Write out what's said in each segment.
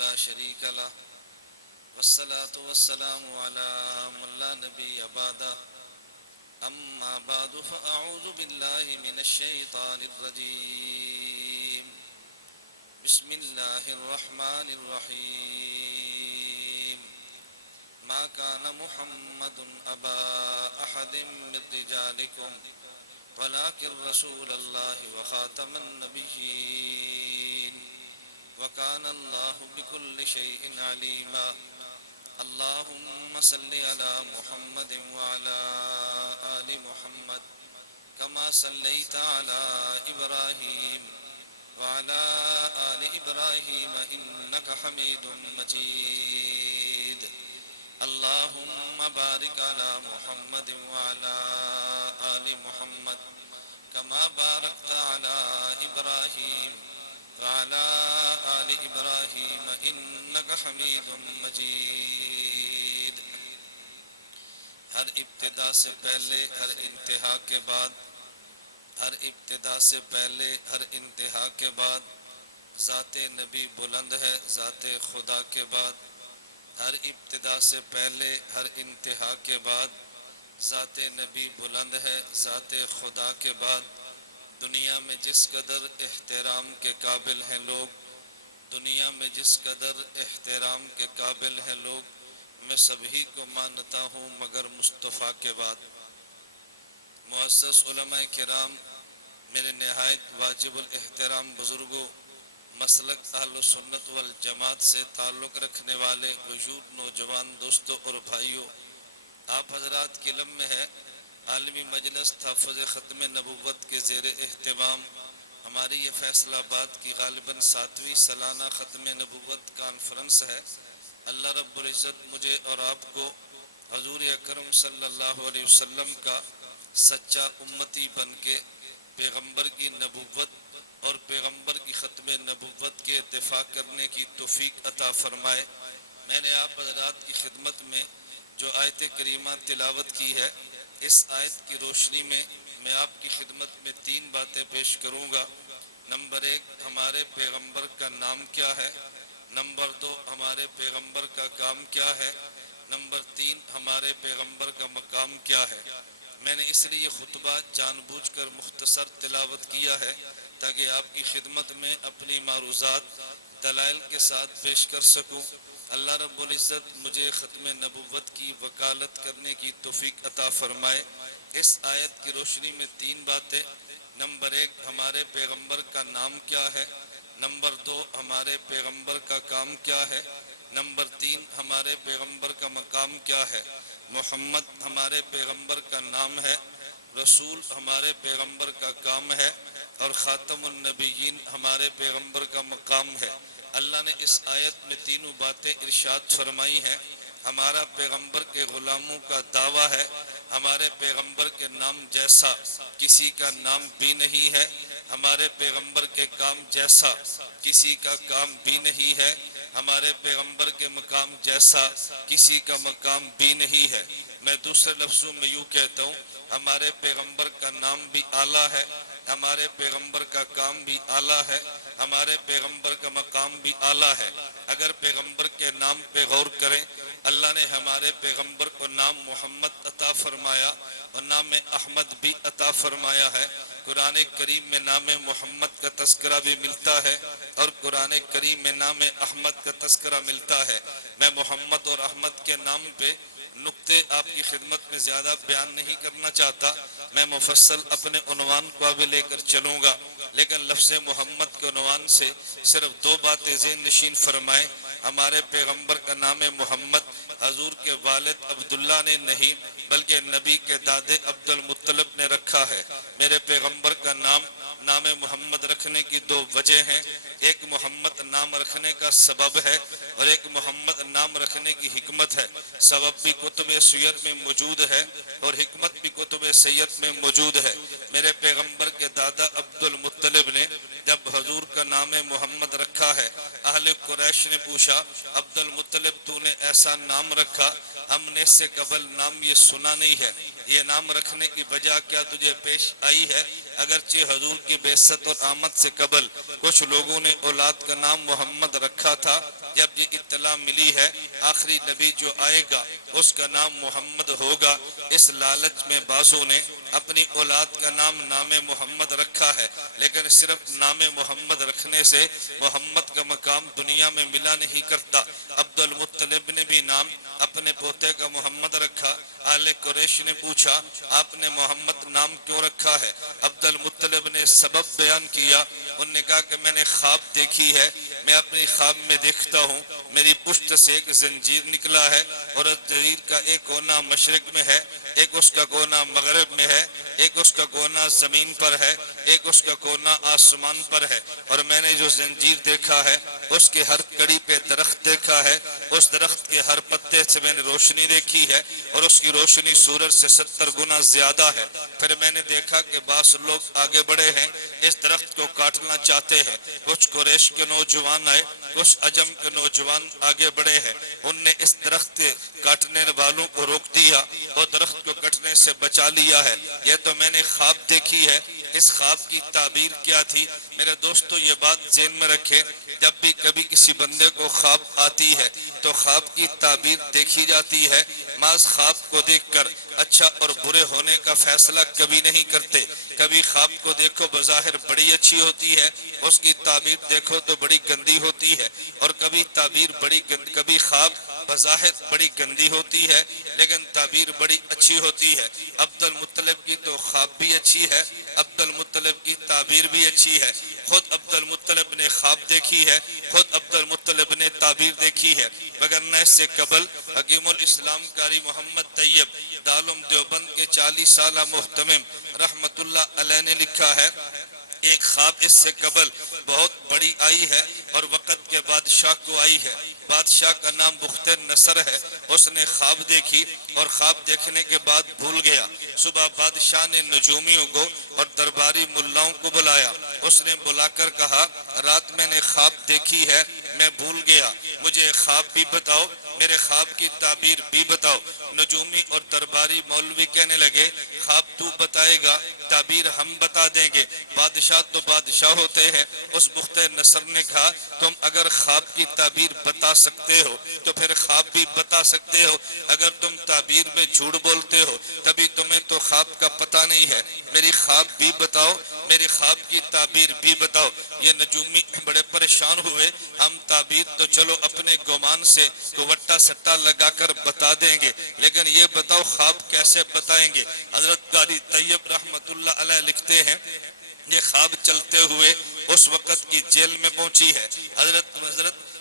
لا شريك له والصلاة والسلام على من لا نبي بعده أما بعد فأعوذ بالله من الشيطان الرجيم بسم الله الرحمن الرحيم ما كان محمد أبا أحد من رجالكم ولكن رسول الله وخاتم النبيين وكان الله بكل شيء عليما اللهم صل على محمد وعلى آل محمد كما صليت على إبراهيم وعلى آل إبراهيم إنك حميد مجيد اللهم بارك على محمد وعلى آل محمد كما باركت على إبراهيم وعلى آل إبراهيم إنك حميد مجيد ہر ابتدا سے پہلے ہر انتہا کے بعد ہر ابتدا سے پہلے ہر انتہا کے بعد ذات نبی بلند ہے ذات خدا کے بعد ہر ابتدا سے پہلے ہر انتہا کے بعد ذات نبی بلند ہے ذات خدا کے بعد دنیا میں جس قدر احترام کے قابل ہیں لوگ دنیا میں جس قدر احترام کے قابل ہیں لوگ میں سبھی کو مانتا ہوں مگر مصطفیٰ کے بعد معزز علماء کرام میرے نہایت واجب الاحترام بزرگوں مسلک اہل سنت والجماعت سے تعلق رکھنے والے وجود نوجوان دوستوں اور بھائیوں آپ حضرات کی علم میں ہے عالمی مجلس تحفظ ختم نبوت کے زیر اہتمام ہماری یہ فیصل آباد کی غالباً 7ویں سالانہ ختم نبوت کانفرنس ہے اللہ رب العزت مجھے اور آپ کو حضور اکرم صلی اللہ علیہ وسلم کا سچا امتی بن کے پیغمبر کی نبوت اور پیغمبر کی ختم نبوت کے دفاع کرنے کی توفیق عطا فرمائے میں نے آپ حضرات کی خدمت میں جو آیت کریمہ تلاوت کی ہے اس آیت کی روشنی میں میں آپ کی خدمت میں 3 باتیں پیش کروں گا نمبر 1 ہمارے پیغمبر کا نام کیا ہے نمبر 2 ہمارے پیغمبر کا کام کیا ہے نمبر 3 ہمارے پیغمبر کا مقام کیا ہے میں نے اس لیے خطبہ جان بوجھ کر مختصر تلاوت کیا ہے تاکہ آپ کی خدمت میں اپنی معروضات دلائل کے ساتھ پیش کر سکوں اللہ رب العزت مجھے ختم نبوت کی وکالت کرنے کی توفیق عطا فرمائے اس آیت کی روشنی میں 3 باتیں نمبر 1 ہمارے پیغمبر کا نام کیا ہے نمبر 2 ہمارے پیغمبر کا کام کیا ہے نمبر 3 ہمارے پیغمبر کا مقام کیا ہے محمد ہمارے پیغمبر کا نام ہے رسول ہمارے پیغمبر کا کام ہے اور خاتم النبیین ہمارے پیغمبر کا مقام ہے اللہ نے اس آیت میں 3 باتیں ارشاد فرمائی ہیں ہمارا پیغمبر کے غلاموں کا دعویٰ ہے ہمارے پیغمبر کے نام جیسا کسی کا نام بھی نہیں ہے ہمارے پیغمبر کے کام جیسا کسی کا کام بھی نہیں ہے ہمارے پیغمبر کے مقام جیسا کسی کا مقام بھی نہیں ہے میں دوسرے لفظوں میں یوں کہتا ہوں ہمارے پیغمبر کا نام بھی اعلیٰ ہے ہمارے پیغمبر کا کام بھی اعلیٰ ہے ہمارے پیغمبر کا مقام بھی اعلیٰ ہے اگر پیغمبر کے نام پہ غور کریں اللہ نے ہمارے پیغمبر کو نام محمد عطا فرمایا اور نام احمد بھی عطا فرمایا ہے قرآن کریم میں نام محمد کا تذکرہ بھی ملتا ہے اور قرآن کریم میں نام احمد کا تذکرہ ملتا ہے میں محمد اور احمد کے نام پہ نقطے آپ کی خدمت میں زیادہ بیان نہیں کرنا چاہتا میں مفصل اپنے عنوان کو بھی لے کر چلوں گا لیکن لفظ محمد کے عنوان سے صرف 2 باتیں ذہن نشین فرمائیں ہمارے پیغمبر کا نام محمد حضور کے والد عبداللہ نے نہیں بلکہ نبی کے دادے عبد المطلب نے رکھا ہے میرے پیغمبر کا نام محمد رکھنے کی 2 وجہ ہیں ایک محمد نام رکھنے کا سبب ہے اور ایک محمد نام رکھنے کی حکمت ہے سبب بھی کتب سیر میں موجود ہے اور حکمت بھی کتب سیر میں موجود ہے میرے پیغمبر کے دادا عبد المطلب نے جب حضور کا نام محمد رکھا ہے اہل قریش نے پوچھا عبد المطلب تو نے ایسا نام رکھا ہم نے اس سے قبل نام یہ سنا نہیں ہے یہ نام رکھنے کی وجہ کیا تجھے پیش آئی ہے اگرچہ حضور کی بعثت اور آمد سے قبل کچھ لوگوں نے اولاد کا نام محمد رکھا تھا جب یہ اطلاع ملی ہے آخری نبی جو آئے گا اس کا نام محمد ہوگا، اس لالچ میں بعضوں نے اپنی اولاد کا نام محمد رکھا ہے، لیکن صرف نام محمد رکھنے سے محمد کا مقام دنیا میں ملا نہیں کرتا۔ عبد المطلب نے بھی نام اپنے پوتے کا محمد رکھا۔ آل قریش نے پوچھا آپ نے محمد نام کیوں رکھا ہے؟ عبد المطلب نے سبب بیان کیا، انہوں نے کہا کہ میں نے خواب دیکھی ہے، میں اپنی خواب میں دیکھتا ہوں میری پشت سے ایک زنجیر نکلا ہے اور اس زنجیر کا ایک کونا مشرق میں ہے، ایک اس کا کونا مغرب میں ہے، ایک اس کا کونا زمین پر ہے، ایک اس کا کونا آسمان پر ہے، اور میں نے جو زنجیر دیکھا ہے اس کے ہر کڑی پہ درخت دیکھا ہے، اس درخت کے ہر پتے سے میں نے روشنی دیکھی ہے اور اس کی روشنی سورج سے 70 گنا زیادہ ہے۔ پھر میں نے دیکھا کہ بعض لوگ آگے بڑھے ہیں، اس درخت کو کاٹنا چاہتے ہیں، کچھ قریش کے نوجوان آئے، کچھ عجم کے نوجوان آگے بڑھے ہیں، ان نے اس درخت کے کاٹنے والوں کو روک دیا اور درخت کو کٹنے سے بچا لیا ہے۔ یہ تو میں نے خواب دیکھی ہے، اس خواب کی تعبیر کیا تھی؟ میرے دوستو یہ بات ذہن میں رکھے، جب بھی کبھی کسی بندے کو خواب آتی ہے تو خواب کی تعبیر دیکھی جاتی ہے، محض خواب کو دیکھ کر اچھا اور برے ہونے کا فیصلہ کبھی نہیں کرتے۔ کبھی خواب کو دیکھو بظاہر بڑی اچھی ہوتی ہے، اس کی تعبیر دیکھو تو بڑی گندی ہوتی ہے، اور کبھی خواب بظاہر بڑی گندی ہوتی ہے لیکن تعبیر بڑی اچھی ہوتی ہے۔ عبد المطلب کی تو خواب بھی اچھی ہے، عبد المطلب کی تعبیر بھی اچھی ہے۔ خود عبد المطلب نے خواب دیکھی ہے، خود عبد المطلب نے تعبیر دیکھی ہے، وگرنہ اس سے قبل حکیم الاسلام قاری محمد طیب دارالعلوم دیوبند کے 40 سالہ محتمم رحمت اللہ علیہ نے لکھا ہے، ایک خواب اس سے قبل بہت بڑی آئی ہے اور وقت کے بادشاہ کو آئی ہے۔ بادشاہ کا نام بخت نصر ہے، اس نے خواب دیکھی اور خواب دیکھنے کے بعد بھول گیا۔ صبح بادشاہ نے نجومیوں کو اور درباری ملاؤں کو بلایا، اس نے بلا کر کہا رات میں نے خواب دیکھی ہے، میں بھول گیا، مجھے خواب بھی بتاؤ، میرے خواب کی تعبیر بھی بتاؤ۔ نجومی اور درباری مولوی کہنے لگے خواب تو بتائے گا، تعبیر ہم بتا دیں گے، بادشاہ تو بادشاہ ہوتے ہیں۔ اس بخت نصر نے کہا تم اگر خواب کی تعبیر بتا سکتے ہو تو پھر خواب بھی بتا سکتے ہو، اگر تم تعبیر میں جھوٹ بولتے ہو تبھی تمہیں تو خواب کا پتہ نہیں ہے، میری خواب بھی بتاؤ، میرے خواب کی تعبیر بھی بتاؤ۔ یہ نجومی بڑے پریشان ہوئے، ہم تعبیر تو چلو اپنے گمان سے کوٹا سٹا لگا کر بتا دیں گے، لیکن یہ بتاؤ خواب کیسے بتائیں گے؟ حضرت قاری طیب رحمت اللہ علیہ لکھتے ہیں یہ خواب چلتے ہوئے اس وقت کی جیل میں پہنچی ہے۔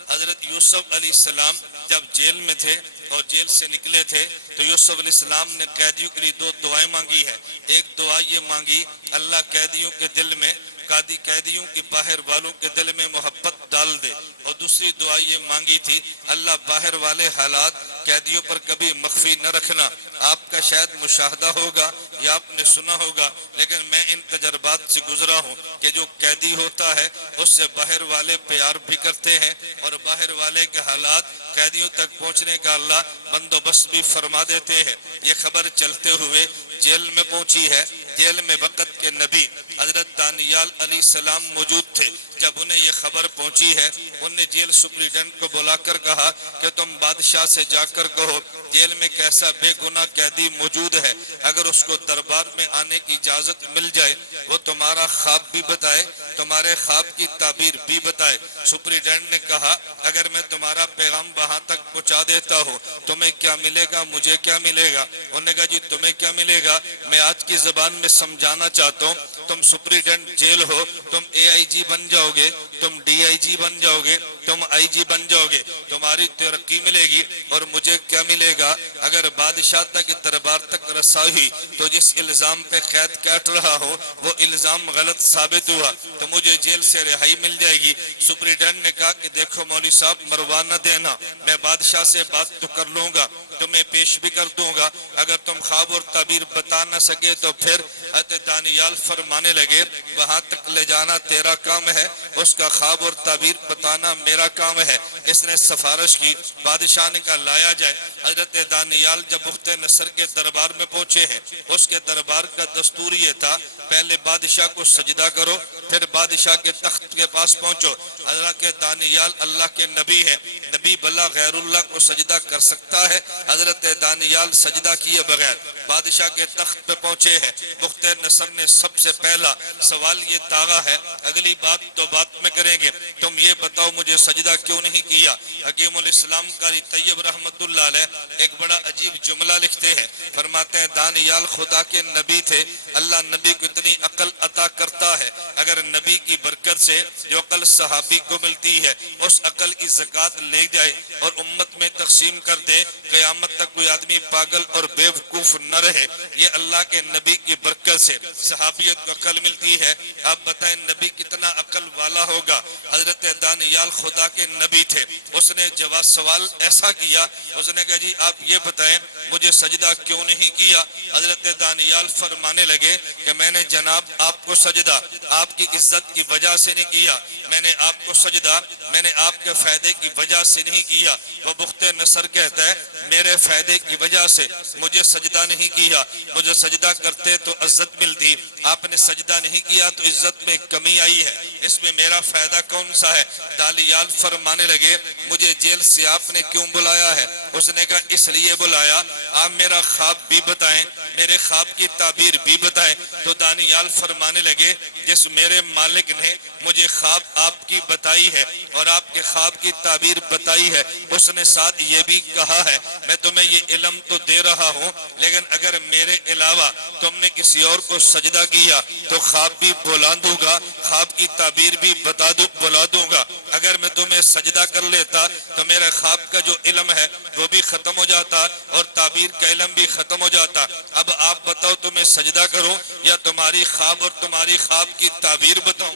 حضرت یوسف علیہ السلام جب جیل میں تھے اور جیل سے نکلے تھے تو یوسف علیہ السلام نے قیدیوں کے لیے 2 دعائیں مانگی ہے۔ ایک دعا یہ مانگی اللہ قیدیوں کے دل میں، قیدیوں کے باہر والوں کے دل میں محبت ڈال دے، اور دوسری دعا یہ مانگی تھی اللہ باہر والے حالات قیدیوں پر کبھی مخفی نہ رکھنا۔ آپ کا شاید مشاہدہ ہوگا یا آپ نے سنا ہوگا، لیکن میں ان تجربات سے گزرا ہوں کہ جو قیدی ہوتا ہے اس سے باہر والے پیار بھی کرتے ہیں اور باہر والے کے حالات قیدیوں تک پہنچنے کا اللہ بندوبست بھی فرما دیتے ہیں۔ یہ خبر چلتے ہوئے جیل میں پہنچی ہے۔ جیل میں وقت کے نبی حضرت دانیال علیہ السلام موجود تھے۔ جب انہیں یہ خبر پہنچی ہے انہوں نے جیل سپریڈنٹ کو بلا کر کہا کہ تم بادشاہ سے جا کر کہو جیل میں کیسا بے گناہ قیدی موجود ہے، اگر اس کو دربار میں آنے کی اجازت مل جائے وہ تمہارا خواب بھی بتائے، تمہارے خواب کی تعبیر بھی بتائے۔ سپریڈنٹ نے کہا اگر میں تمہارا پیغام وہاں تک پہنچا دیتا ہوں تمہیں کیا ملے گا، مجھے کیا ملے گا؟ انہوں نے کہا جی تمہیں کیا ملے گا؟ میں آج کی زبان میں سمجھانا چاہتا ہوں، تم سپریڈنٹ جیل ہو، تم AIG بن جاؤ گے، تم DIG بن جاؤ گے، تم IG بن جاؤ گے، تمہاری ترقی ملے گی، اور مجھے کیا ملے گا؟ اگر بادشاہ تک دربار تک رسائی ہوئی تو جس الزام پہ قید کاٹ رہا ہو وہ الزام غلط ثابت ہوا تو مجھے جیل سے رہائی مل جائے گی۔ سپریڈنٹ نے کہا کہ دیکھو مولوی صاحب مروا نہ دینا، میں بادشاہ سے بات تو کر لوں گا، تمہیں پیش بھی کر دوں گا۔ اگر تم خواب اور تعبیر بتا نہ سکے تو پھر حضرت دانیال فرمانے لگے وہاں تک لے جانا تیرا کام ہے، اس کا خواب اور تعبیر بتانا میرا کام ہے۔ اس نے سفارش کی، بادشاہ نے کہا لایا جائے۔ حضرت دانیال جب بخت نصر کے دربار میں پہنچے ہیں، اس کے دربار کا دستور یہ تھا پہلے بادشاہ کو سجدہ کرو، پھر بادشاہ کے تخت کے پاس پہنچو۔ حضرت دانیال اللہ کے نبی ہے، نبی بلا غیر اللہ کو سجدہ کر سکتا ہے؟ حضرت دانیال سجدہ کیے بغیر بادشاہ کے تخت پہ پہنچے ہیں۔ بخت نصر نے سب سے پہلا سوال یہ داغا ہے، اگلی بات تو بعد میں کریں گے، تم یہ بتاؤ مجھے سجدہ کیوں نہیں کیا؟ حکیم الاسلام قاری طیب رحمت اللہ علیہ ایک بڑا عجیب جملہ لکھتے ہیں، فرماتے ہیں دانیال خدا کے نبی تھے، اللہ نبی کو اتنی عقل عطا کرتا ہے، اگر نبی کی برکت سے جو عقل صحابی کو ملتی ہے اس عقل کی زکوٰۃ لے جائے اور امت میں تقسیم کر دے، قیامت تک کوئی آدمی پاگل اور بے وقوف نہ رہے۔ یہ اللہ کے نبی کی برکت سے صحابیت کو عقل ملتی ہے۔ آپ بتائیں نبی کتنا عقل والا ہوگا؟ حضرت دانیال خدا کے نبی تھے، اس نے جواب سوال ایسا کیا، اس نے کہا جی آپ یہ بتائیں مجھے سجدہ کیوں نہیں کیا؟ حضرت دانیال فرمانے لگے کہ میں نے جناب آپ کو سجدہ آپ کی عزت کی وجہ سے نہیں کیا، میں نے آپ کو سجدہ میں نے آپ کے فائدے کی وجہ سے نہیں کیا۔ وہ بخت نصر کہتا ہے میرے فائدے کی وجہ سے مجھے سجدہ نہیں کیا، مجھے سجدہ کرتے تو عزت ملتی، آپ نے سجدہ نہیں کیا تو عزت میں کمی آئی ہے، اس میں میرا فائدہ کون سا ہے؟ دانیال فرمانے لگے مجھے جیل سے آپ نے کیوں بلایا ہے؟ اس نے کہا اس لیے بلایا آپ میرا خواب بھی بتائیں، میرے خواب کی تعبیر بھی بتائیں۔ تو دانیال فرمانے لگے جس میرے مالک نے مجھے خواب آپ کی بتائی ہے اور آپ کے خواب کی تعبیر بتائی ہے، اس نے ساتھ یہ بھی کہا ہے میں تمہیں یہ علم تو دے رہا ہوں لیکن اگر میرے علاوہ تم نے کسی اور کو سجدہ کیا تو خواب بھی بلا دوں گا، خواب کی تعبیر بھی بلا دوں گا۔ اگر میں تمہیں سجدہ کر لیتا تو میرے خواب کا جو علم ہے وہ بھی ختم ہو جاتا اور تعبیر کا علم بھی ختم ہو جاتا۔ اب آپ بتاؤ تمہیں سجدہ کروں یا تمہاری خواب اور تمہاری خواب کی تعبیر بتاؤں؟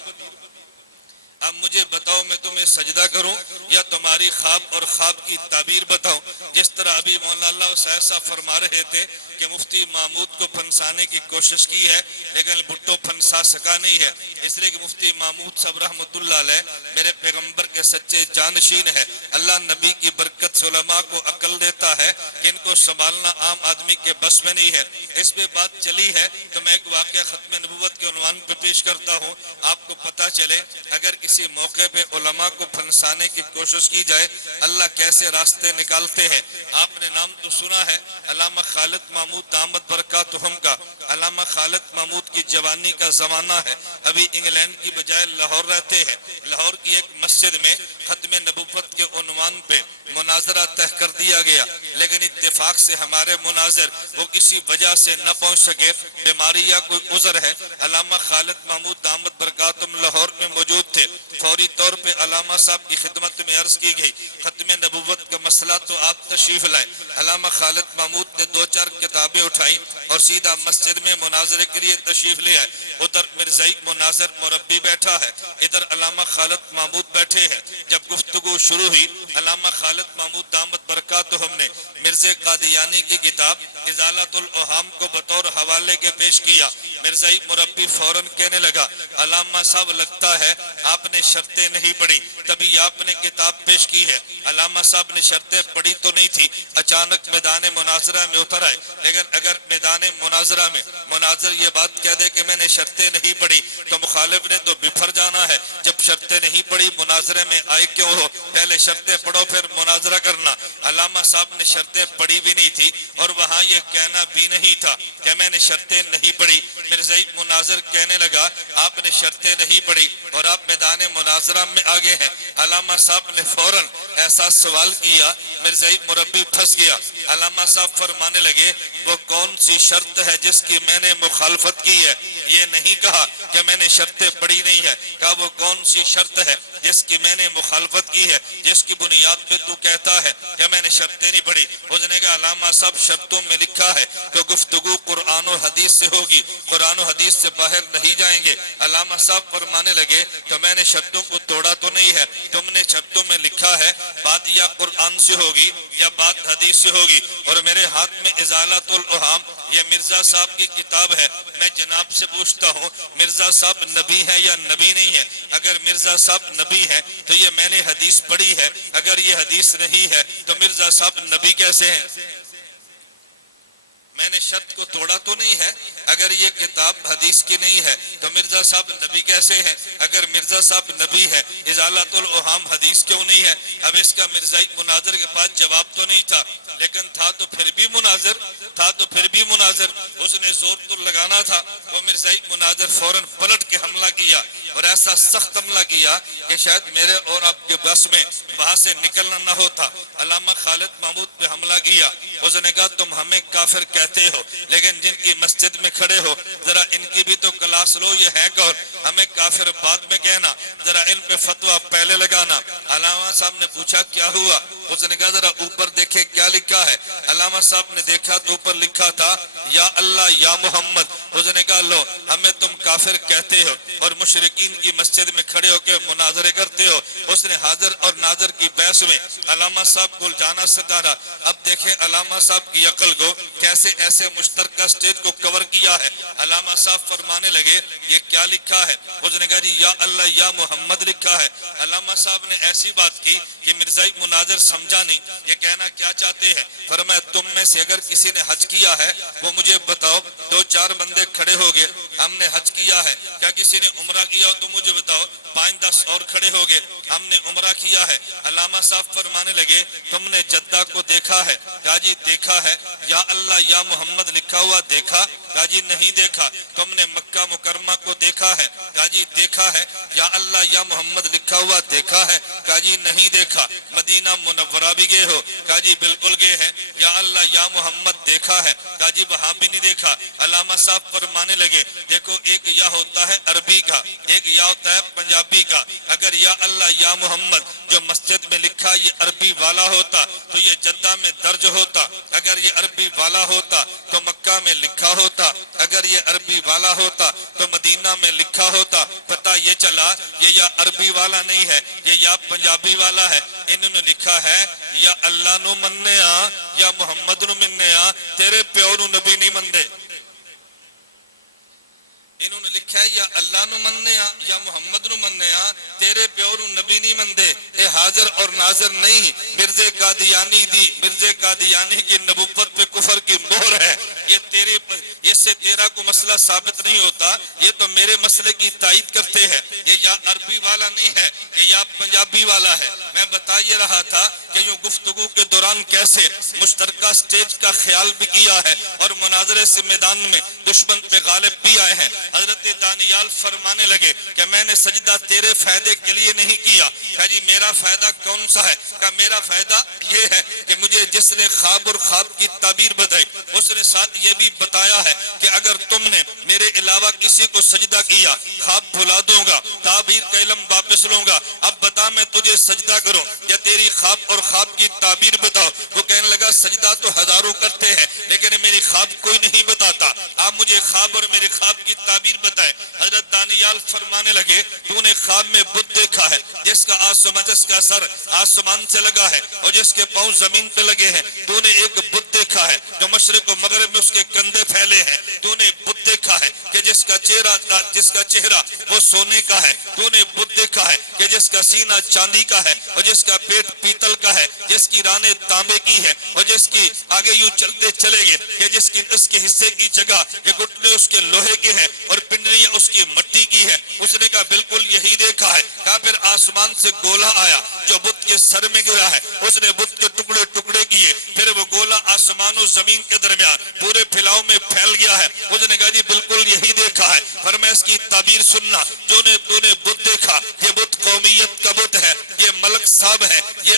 اب مجھے بتاؤ میں تمہیں سجدہ کروں یا تمہاری خواب اور خواب کی تعبیر بتاؤں؟ جس طرح ابھی مولانا اللہ حسین صاحب فرما رہے تھے کہ مفتی محمود کو پھنسانے کی کوشش کی ہے لیکن بھٹو پھنسا سکا نہیں ہے، اس لیے کہ مفتی محمود صاحب رحمۃ اللہ علیہ میرے پیغمبر کے سچے جانشین ہے۔ اللہ نبی کی برکت سے علماء کو عقل دیتا ہے کہ ان کو سنبھالنا عام آدمی کے بس میں نہیں ہے۔ اس پہ بات چلی ہے تو میں ایک واقعہ ختم نبوت کے عنوان پہ پیش کرتا ہوں، آپ کو پتہ چلے اگر کسی موقع پہ علماء کو پھنسانے کی کوشش کی جائے اللہ کیسے راستے نکالتے ہیں۔ آپ نے نام تو سنا ہے علامہ خالد محمود دامت برکاتہم کا۔ علامہ خالد محمود کی جوانی کا زمانہ ہے، ابھی انگلینڈ کی بجائے لاہور رہتے ہیں۔ لاہور کی ایک مسجد میں ختم نبوت کے عنوان پہ مناظرہ طے کر دیا گیا لیکن اتفاق سے ہمارے مناظر وہ کسی وجہ سے نہ پہنچ سکے، بیماری یا کوئی عذر ہے۔ علامہ خالد محمود دامت برکاتہم لاہور میں موجود تھے، فوری طور پہ علامہ صاحب کی خدمت میں عرض کی گئی ختم نبوت کا مسئلہ تو آپ تشریف لائیں۔ علامہ خالد محمود نے 2-4 کتابیں اٹھائیں اور سیدھا مسجد میں مناظرے کے لیے تشریف لے آئے۔ ادھر مرزائی مناظر مربی بیٹھا ہے، ادھر علامہ خالد محمود بیٹھے ہیں۔ جب گفتگو شروع ہوئی علامہ خالد محمود دامت برکاتہم نے مرزا قادیانی کی کتاب ازالۃ الاوہام کو بطور حوالے کے پیش کیا۔ مرزائی مربی فوراً کہنے لگا علامہ صاحب لگتا ہے آپ نے شرطیں نہیں پڑھی تبھی آپ نے کتاب پیش کی ہے۔ علامہ صاحب نے شرطیں پڑھی تو نہیں تھی، اچانک میدان مناظرہ میں اتر آئے، لیکن اگر میدان مناظرہ میں مناظر یہ بات کہہ دے کہ میں نے شرطیں نہیں پڑھی تو مخالف نے تو بفر جانا ہے۔ جب شرطیں نہیں پڑھی مناظرے میں آئے کیوں ہو؟ پہلے شرطیں پڑھو پھر مناظرہ کرنا۔ علامہ صاحب نے شرطیں پڑھی بھی نہیں تھی اور وہاں یہ کہنا بھی نہیں تھا کہ میں نے شرطیں نہیں پڑھی۔ مرزائی مناظر کہنے لگا آپ نے شرطیں نہیں پڑھی اور آپ میدان مناظرہ میں آگے ہیں۔ علامہ صاحب نے فوراً ایسا سوال کیا، مرزائی مربی پھنس گیا۔ علامہ صاحب فرمانے لگے وہ کون سی شرط ہے جس کی میں نے مخالفت کی ہے؟ یہ نہیں کہا کہ میں نے شرطیں پڑھی نہیں ہے، کہا وہ کون سی شرط ہے؟ جس کی میں نے مخالفت کی ہے، جس کی بنیاد پہ تو کہتا ہے کہ میں نے شرطیں نہیں پڑھی۔ اس نے کہا علامہ صاحب شرطوں میں لکھا ہے کہ گفتگو قرآن و حدیث سے ہوگی، قرآن و حدیث سے باہر نہیں جائیں گے۔ علامہ صاحب فرمانے لگے تو میں نے شرطوں کو توڑا تو نہیں ہے، تم نے شرطوں میں لکھا ہے بات یا قرآن سے ہوگی یا بات حدیث سے ہوگی۔ اور میرے ہاتھ میں ازالۃ الاوہام یہ مرزا صاحب کی کتاب ہے۔ میں جناب سے پوچھتا ہوں مرزا صاحب نبی ہے یا نبی نہیں ہے؟ اگر مرزا صاحب نبی ہے تو یہ میں نے حدیث پڑھی ہے، اگر یہ حدیث نہیں ہے تو مرزا صاحب نبی کیسے ہیں؟ میں نے شرط کو توڑا تو نہیں ہے، اگر یہ کتاب حدیث کی نہیں ہے تو مرزا صاحب نبی کیسے ہیں؟ اگر مرزا صاحب نبی ہے ازالۃ الاوہام حدیث کیوں نہیں ہے؟ اب اس کا مرزائی مناظر کے پاس جواب تو نہیں تھا، لیکن تھا تو پھر بھی مناظر اس نے زور تو لگانا تھا۔ وہ مرزائی مناظر فوراً پلٹ کے حملہ کیا اور ایسا سخت حملہ کیا کہ شاید میرے اور آپ کے بس میں وہاں سے نکلنا نہ ہوتا۔ علامہ خالد محمود پہ حملہ کیا، اس نے کہا تم ہمیں کافر کہتے ہو لیکن جن کی مسجد میں کھڑے ہو ذرا ان کی بھی تو کلاس لو، یہ ہے کون؟ ہمیں کافر بعد میں کہنا، ذرا ان پہ فتویٰ پہلے لگانا۔ علامہ صاحب نے پوچھا کیا ہوا؟ اس نے کہا ذرا اوپر دیکھیں کیا لکھا ہے۔ علامہ صاحب نے دیکھا تو اوپر لکھا تھا یا اللہ یا محمد۔ اس نے کہا لو ہمیں تم کافر کہتے ہو اور مشرکین کی مسجد میں کھڑے ہو کے مناظرے کرتے ہو۔ اس نے حاضر اور ناظر کی بحث میں علامہ صاحب کو جانا سکھانا۔ اب دیکھیں علامہ صاحب کی عقل کو کیسے ایسے مشترکہ سٹیج کو کور کیا ہے۔ علامہ صاحب فرمانے لگے یہ کیا لکھا ہے؟ اس نے کہا جی یا اللہ یا محمد لکھا ہے۔ علامہ صاحب نے ایسی بات کی کہ مرزائی مناظر سمجھا نہیں یہ کہنا کیا چاہتے ہیں۔ فرمایا تم میں سے اگر کسی نے حج کیا ہے وہ مجھے بتاؤ۔ 2-4 بندے کھڑے ہو گئے، ہم نے حج کیا ہے۔ کیا کسی نے عمرہ کیا ہو تو مجھے بتاؤ۔ 5-10 اور کھڑے ہو گئے، ہم نے عمرہ کیا ہے۔ علامہ صاحب فرمانے لگے تم نے جدہ کو دیکھا ہے؟ کہا جی دیکھا ہے۔ یا اللہ یا محمد لکھا ہوا دیکھا؟ کہا جی نہیں دیکھا۔ تم نے مکہ مکرمہ کو دیکھا ہے؟ کہا جی دیکھا ہے۔ یا اللہ یا محمد لکھا ہوا دیکھا ہے؟ کہا جی نہیں دیکھا۔ مدینہ منورہ بھی گئے ہو؟ کہا جی بالکل گئے ہیں۔ یا اللہ یا محمد دیکھا ہے؟ کہا جی وہاں بھی نہیں دیکھا۔ علامہ صاحب فرمانے لگے دیکھو ایک یا ہوتا ہے عربی کا، ایک یا ہوتا ہے پنجابی کا۔ اگر یا اللہ یا محمد جو مسجد میں لکھا یہ عربی والا ہوتا تو یہ جدہ میں درج ہوتا، اگر یہ عربی والا ہوتا تو مکہ میں لکھا ہوتا، اگر یہ عربی والا ہوتا تو مدینہ میں لکھا ہوتا۔ پتہ یہ چلا یہ یا عربی والا نہیں ہے، یہ یا پنجابی والا ہے۔ انہوں نے لکھا ہے یا اللہ نو مننے آ یا محمد نو مننے آ، تیرے پیو نو نبی نہیں مندے۔ انہوں نے لکھا ہے یا اللہ نو مننے آ یا محمد نو مننے آ، تیرے پیو نو نبی نہیں مندے۔ اے حاضر اور ناظر نہیں، مرزے قادیانی کی نبوت پہ کفر کی مہر ہے۔ یہ تیرے اس سے تیرا کو مسئلہ ثابت نہیں ہوتا، یہ تو میرے مسئلے کی تائید کرتے ہیں۔ یہ یا عربی والا نہیں ہے، یہ یا پنجابی والا ہے۔ میں بتا یہ رہا تھا کہ یوں گفتگو کے دوران کیسے مشترکہ سٹیج کا خیال بھی کیا ہے اور مناظرے سے میدان میں دشمن پہ غالب بھی آئے ہیں۔ حضرت دانیال فرمانے لگے کہ میں نے سجدہ تیرے فائدے کے لیے نہیں کیا۔ کہا جی میرا فائدہ کون سا ہے؟ کہا میرا فائدہ یہ ہے کہ مجھے جس نے خواب اور خواب کی تعبیر بتائی اس نے ساتھ یہ بھی بتایا ہے کہ اگر تم نے میرے علاوہ کسی کو سجدہ کیا خواب بھلا دوں گا، تعبیر کا علم واپس لوں گا۔ اب بتا میں تجھے سجدہ کروں یا تیری خواب اور خواب کی تعبیر بتاؤ؟ وہ کہنے لگا سجدہ تو ہزاروں کرتے ہیں لیکن میری خواب کوئی نہیں بتاتا، آپ مجھے خواب اور میری خواب کی تعبیر بتائے۔ حضرت دانیال فرمانے لگے تو نے خواب میں بت دیکھا ہے جس کا سر آسمان سے لگا ہے اور جس کے پاؤں زمین پہ لگے ہیں۔ تو نے ایک بت دیکھا ہے جو مشرق و مغرب میں اس کے کندھے پھیلے ہیں۔ تو نے بت دیکھا ہے کہ جس کا چہرہ وہ سونے کا ہے۔ تو نے بت دیکھا ہے کہ جس کا سینہ چاندی کا ہے اور جس کا پیٹ پیتل کا ہے، جس کی رانیں تانبے کی ہے اور جس کی آگے یوں چلتے چلے گئے کہ جس کی اس کے حصے کی جگہ کہ گھٹنے اس کے لوہے کے ہیں اور پنڈلیاں اس کی مٹی کی ہے۔ اس نے کہا بالکل یہی دیکھا ہے۔ کہا پھر آسمان سے گولا آیا جو بت کے سر میں گرا ہے، اس نے بت کے ٹکڑے ٹکڑے کیے، پھر وہ گولا آسمان و زمین کے درمیان پورے پھیلاؤ میں پھیل گیا ہے۔ اس نے کہا جی بالکل یہی دیکھا ہے۔ فرمایا اس کی تعبیر سننا، تو نے بت دیکھا، یہ بت قومیت کا بت ہے، یہ ملک صاحب ہے، یہ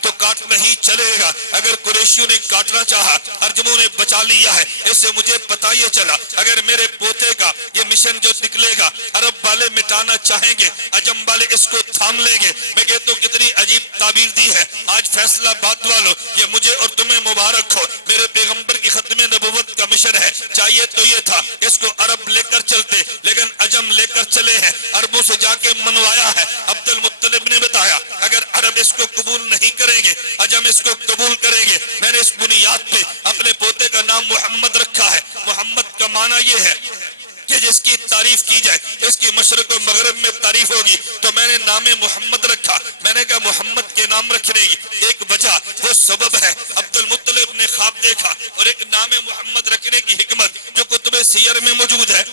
تو کاٹنا ہی چلے گا. اگر قریشیوں نے کاٹنا چاہا ارجموں نے بچا لیا ہے. اس سے مجھے پتا یہ چلا اگر میرے پوتے کا یہ مشن جو نکلے گا عرب والے مٹانا چاہیں گے, عجم والے اس کو تھام لیں گے. میں کہتا ہوں کتنی عجیب تعبیر دی ہے. آج فیصلہ بات والو یہ مجھے اور تمہیں مبارک ہو, میرے پیغمبر کی ختم نبوت کا مشن ہے. چاہیے تو یہ تھا اس کو عرب لے کر چلتے, لیکن عجم لے کر چلے ہیں, عربوں سے جا کے منوایا ہے. عبد المطلب نے بتایا اگر عرب اس کو قبول نہیں کریں گے عجم اس کو قبول کریں گے. میں نے اس بنیاد پہ اپنے پوتے کا نام محمد رکھا ہے. محمد کا معنی یہ ہے کہ جس کی تعریف کی جائے اس کی مشرق و مغرب میں تعریف ہوگی, تو میں نے نام محمد رکھا. میں نے کہا محمد کے نام رکھنے کی ایک وجہ وہ سبب ہے. عبد المطلب نے خواب دیکھا اور ایک نام محمد رکھنے کی حکمت جو کتب سیر میں موجود ہے